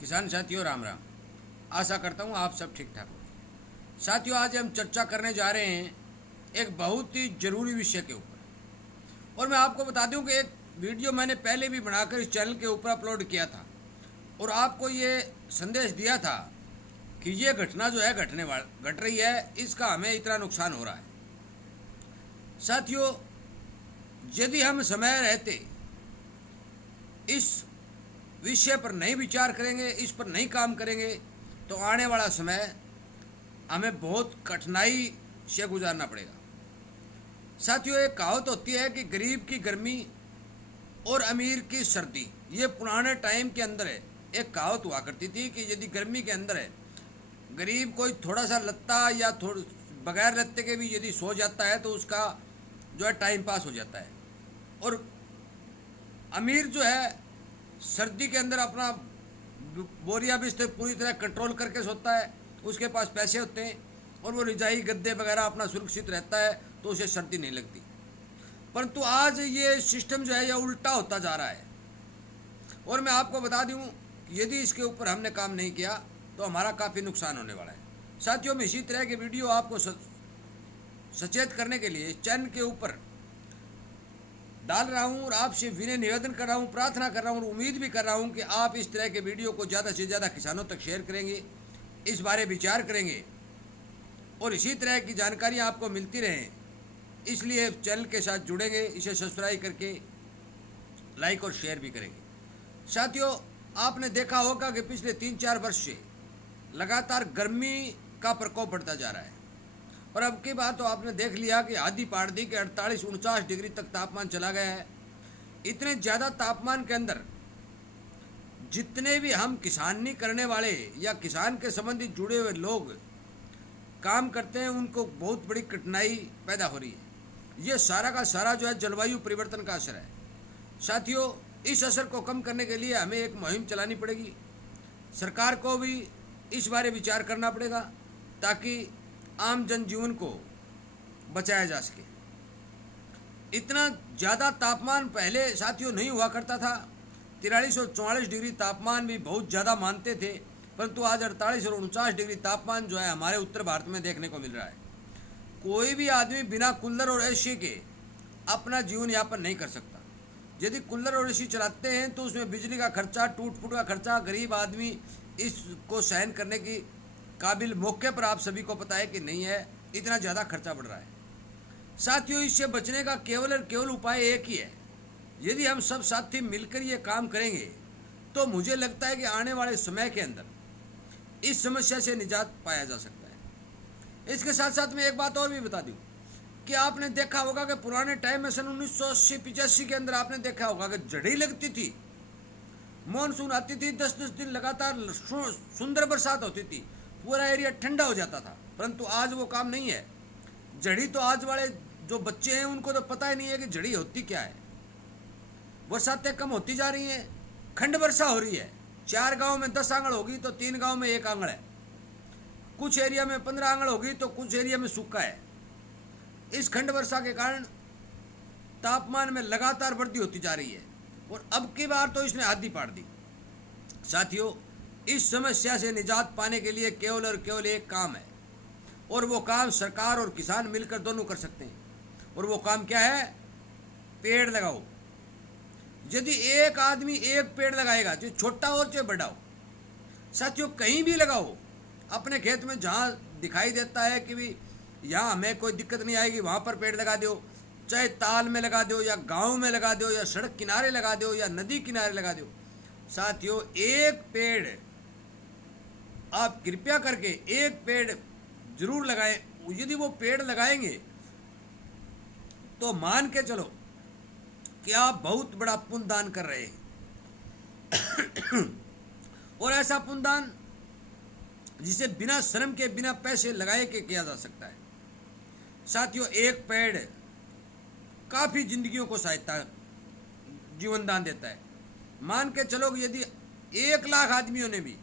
किसान साथियों राम राम। आशा करता हूँ आप सब ठीक ठाक हो। साथियों, आज हम चर्चा करने जा रहे हैं एक बहुत ही जरूरी विषय के ऊपर। और मैं आपको बता दूं कि एक वीडियो मैंने पहले भी बनाकर इस चैनल के ऊपर अपलोड किया था और आपको ये संदेश दिया था कि ये घटना जो है घट रही है, इसका हमें इतना नुकसान हो रहा है। साथियों, यदि हम समय रहते इस विषय पर नहीं विचार करेंगे, इस पर नहीं काम करेंगे, तो आने वाला समय हमें बहुत कठिनाई से गुजारना पड़ेगा। साथियों, एक कहावत होती है कि गरीब की गर्मी और अमीर की सर्दी। ये पुराने टाइम के अंदर है, एक कहावत हुआ करती थी कि यदि गर्मी के अंदर है, गरीब कोई थोड़ा सा लत्ता या थोड़ा बगैर लत्ते के भी यदि सो जाता है तो उसका जो है टाइम पास हो जाता है। और अमीर जो है सर्दी के अंदर अपना बोरिया बिस्तर पूरी तरह कंट्रोल करके सोता है, उसके पास पैसे होते हैं और वो रजाई गद्दे वगैरह अपना सुरक्षित रहता है, तो उसे सर्दी नहीं लगती। परंतु आज ये सिस्टम जो है ये उल्टा होता जा रहा है। और मैं आपको बता दूं, यदि इसके ऊपर हमने काम नहीं किया तो हमारा काफ़ी नुकसान होने वाला है। साथियों, मैं इसी तरह के वीडियो आपको सचेत करने के लिए चैनल के ऊपर डाल रहा हूं और आपसे विनय निवेदन कर रहा हूं, प्रार्थना कर रहा हूं और उम्मीद भी कर रहा हूं कि आप इस तरह के वीडियो को ज़्यादा से ज़्यादा किसानों तक शेयर करेंगे, इस बारे विचार करेंगे और इसी तरह की जानकारियां आपको मिलती रहें। इसलिए चैनल के साथ जुड़ेंगे, इसे सब्सक्राइब करके लाइक और शेयर भी करेंगे। साथियों, आपने देखा होगा कि पिछले 3-4 वर्ष से लगातार गर्मी का प्रकोप बढ़ता जा रहा है और अब की बात तो आपने देख लिया कि आधी पाड़ दी कि 48-49 डिग्री तक तापमान चला गया है। इतने ज़्यादा तापमान के अंदर जितने भी हम किसानी करने वाले या किसान के संबंधित जुड़े हुए लोग काम करते हैं, उनको बहुत बड़ी कठिनाई पैदा हो रही है। ये सारा का सारा जो है जलवायु परिवर्तन का असर है। साथियों, इस असर को कम करने के लिए हमें एक मुहिम चलानी पड़ेगी। सरकार को भी इस बारे विचार करना पड़ेगा ताकि आम जनजीवन को बचाया जा सके। इतना ज़्यादा तापमान पहले साथियों नहीं हुआ करता था। 43 और 44 डिग्री तापमान भी बहुत ज़्यादा मानते थे, परंतु आज 48 और 49 डिग्री तापमान जो है हमारे उत्तर भारत में देखने को मिल रहा है। कोई भी आदमी बिना कूलर और एसी के अपना जीवन यापन नहीं कर सकता। यदि कूलर और एसी चलाते हैं तो उसमें बिजली का खर्चा, टूट फूट का खर्चा, गरीब आदमी इसको सहन करने की काबिल मौके पर आप सभी को पता है कि नहीं है, इतना ज़्यादा खर्चा बढ़ रहा है। साथियों, इससे बचने का केवल और केवल उपाय एक ही है। यदि हम सब साथी मिलकर ये काम करेंगे तो मुझे लगता है कि आने वाले समय के अंदर इस समस्या से निजात पाया जा सकता है। इसके साथ साथ मैं एक बात और भी बता दूं कि आपने देखा होगा कि पुराने टाइम में सन 1980-85 के अंदर आपने देखा होगा कि जड़ी लगती थी, मानसून आती थी, 10-10 दिन लगातार सुंदर बरसात होती थी, पूरा एरिया ठंडा हो जाता था। परंतु आज वो काम नहीं है। जड़ी तो आज वाले जो बच्चे हैं उनको तो पता ही नहीं है कि जड़ी होती क्या है। बरसातें कम होती जा रही हैं, खंड वर्षा हो रही है। 4 गांव में 10 आंगड़ होगी तो 3 गांव में 1 आंगड़ है। कुछ एरिया में 15 आंगड़ होगी तो कुछ एरिया में सूखा है। इस खंड वर्षा के कारण तापमान में लगातार वृद्धि होती जा रही है और अब की बार तो इसने हद ही पार दी। साथियों, इस समस्या से निजात पाने के लिए केवल और केवल एक काम है और वो काम सरकार और किसान मिलकर दोनों कर सकते हैं। और वो काम क्या है? पेड़ लगाओ। यदि एक आदमी एक पेड़ लगाएगा, चाहे छोटा हो चाहे बड़ा हो, साथियों कहीं भी लगाओ, अपने खेत में जहाँ दिखाई देता है कि भी यहाँ हमें कोई दिक्कत नहीं आएगी, वहाँ पर पेड़ लगा दो। चाहे ताल में लगा दो या गांव में लगा दो या सड़क किनारे लगा दो या नदी किनारे लगा दो। साथियों, एक पेड़ आप कृपया करके एक पेड़ जरूर लगाएं। यदि वो पेड़ लगाएंगे तो मान के चलो कि आप बहुत बड़ा पुण्यदान कर रहे हैं और ऐसा पुण्यदान जिसे बिना श्रम के, बिना पैसे लगाए के किया जा सकता है। साथियों, एक पेड़ काफी जिंदगियों को सहायता, जीवन दान देता है। मान के चलो कि यदि 1 लाख आदमियों ने भी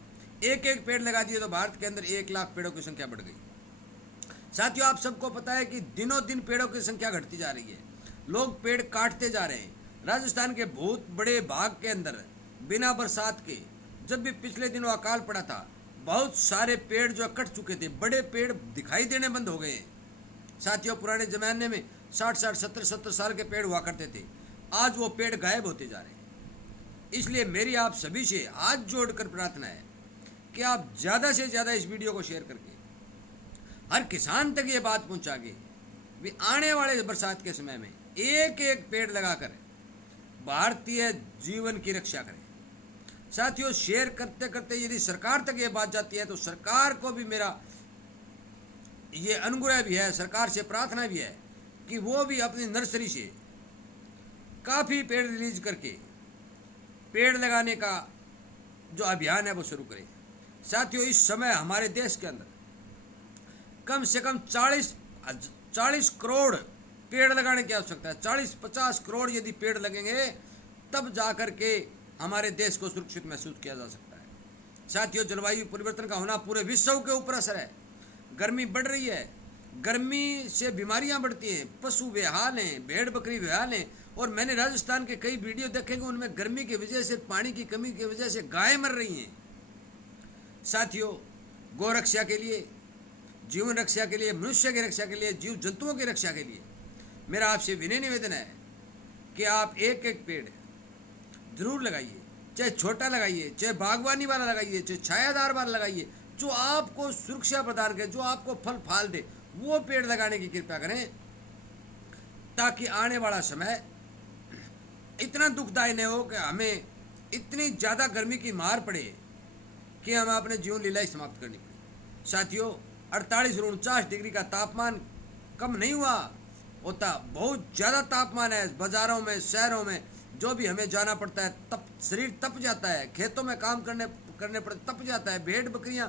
एक एक पेड़ लगा दिए तो भारत के अंदर 1 लाख पेड़ों की संख्या बढ़ गई। साथियों, आप सबको पता है कि दिनों दिन पेड़ों की संख्या घटती जा रही है। लोग पेड़ काटते जा रहे हैं। राजस्थान के बहुत बड़े भाग के अंदर बिना बरसात के जब भी पिछले दिनों अकाल पड़ा था, बहुत सारे पेड़ जो कट चुके थे, बड़े पेड़ दिखाई देने बंद हो गए। साथियों, पुराने जमाने में 60-60, 70-70 साल के पेड़ हुआ करते थे, आज वो पेड़ गायब होते जा रहे हैं। इसलिए मेरी आप सभी से हाथ जोड़कर प्रार्थना है कि आप ज़्यादा से ज़्यादा इस वीडियो को शेयर करके हर किसान तक ये बात पहुंचा के भी आने वाले बरसात के समय में एक एक पेड़ लगाकर भारतीय जीवन की रक्षा करें। साथियों, शेयर करते करते यदि सरकार तक ये बात जाती है तो सरकार को भी मेरा ये अनुग्रह भी है, सरकार से प्रार्थना भी है कि वो भी अपनी नर्सरी से काफ़ी पेड़ रिलीज करके पेड़ लगाने का जो अभियान है वो शुरू करें। साथियों, इस समय हमारे देश के अंदर कम से कम 40 करोड़ पेड़ लगाने की आवश्यकता है। 40-50 करोड़ यदि पेड़ लगेंगे तब जाकर के हमारे देश को सुरक्षित महसूस किया जा सकता है। साथियों, जलवायु परिवर्तन का होना पूरे विश्व के ऊपर असर है। गर्मी बढ़ रही है, गर्मी से बीमारियां बढ़ती हैं, पशु बेहाल हैं, भेड़ बकरी बेहाल हैं। और मैंने राजस्थान के कई वीडियो देखेंगे, उनमें गर्मी की वजह से, पानी की कमी की वजह से गायें मर रही हैं। साथियों, गौ रक्षा के लिए, जीवन रक्षा के लिए, मनुष्य की रक्षा के लिए, जीव जंतुओं की रक्षा के लिए मेरा आपसे विनय निवेदन है कि आप एक एक पेड़ जरूर लगाइए। चाहे छोटा लगाइए, चाहे बागवानी वाला लगाइए, चाहे छायादार वाला लगाइए, जो आपको सुरक्षा प्रदान करे, जो आपको फल फाल दे, वो पेड़ लगाने की कृपा करें, ताकि आने वाला समय इतना दुखदायी न हो कि हमें इतनी ज़्यादा गर्मी की मार पड़े कि हमें अपने जीवन लीला समाप्त करनी पड़े। साथियों, 48-49 डिग्री का तापमान कम नहीं हुआ होता, बहुत ज़्यादा तापमान है। बाज़ारों में, शहरों में जो भी हमें जाना पड़ता है, तप शरीर तप जाता है, खेतों में काम करने पड़ते तप जाता है, भेड़ बकरियां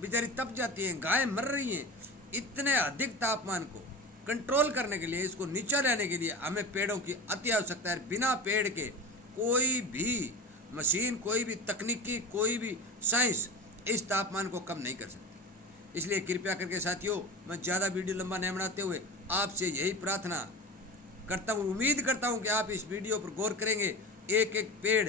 बेचारी तप जाती हैं, गायें मर रही हैं। इतने अधिक तापमान को कंट्रोल करने के लिए, इसको नीचा लाने के लिए हमें पेड़ों की अति आवश्यकता है। बिना पेड़ के कोई भी मशीन, कोई भी तकनीकी, कोई भी साइंस इस तापमान को कम नहीं कर सकती। इसलिए कृपया करके साथियों, मैं ज़्यादा वीडियो लंबा नहीं बनाते हुए आपसे यही प्रार्थना करता हूँ, उम्मीद करता हूँ कि आप इस वीडियो पर गौर करेंगे। एक एक पेड़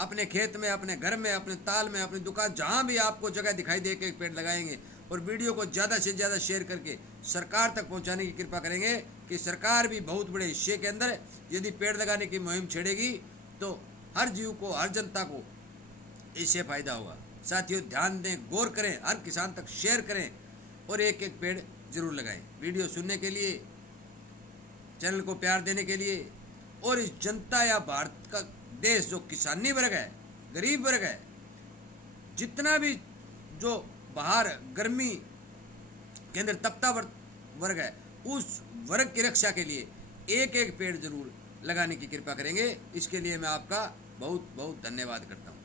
अपने खेत में, अपने घर में, अपने ताल में, अपनी दुकान, जहाँ भी आपको जगह दिखाई दे, एक पेड़ लगाएंगे। और वीडियो को ज़्यादा से ज़्यादा शेयर करके सरकार तक पहुँचाने की कृपा करेंगे कि सरकार भी बहुत बड़े हिस्से के अंदर यदि पेड़ लगाने की मुहिम छेड़ेगी तो हर जीव को, हर जनता को इससे फ़ायदा होगा। साथियों, ध्यान दें, गौर करें, हर किसान तक शेयर करें और एक एक पेड़ जरूर लगाएं। वीडियो सुनने के लिए, चैनल को प्यार देने के लिए, और इस जनता या भारत का देश जो किसानी वर्ग है, गरीब वर्ग है, जितना भी जो बाहर गर्मी के अंदर तपता वर्ग है, उस वर्ग की रक्षा के लिए एक एक पेड़ जरूर लगाने की कृपा करेंगे। इसके लिए मैं आपका बहुत बहुत धन्यवाद करता हूँ।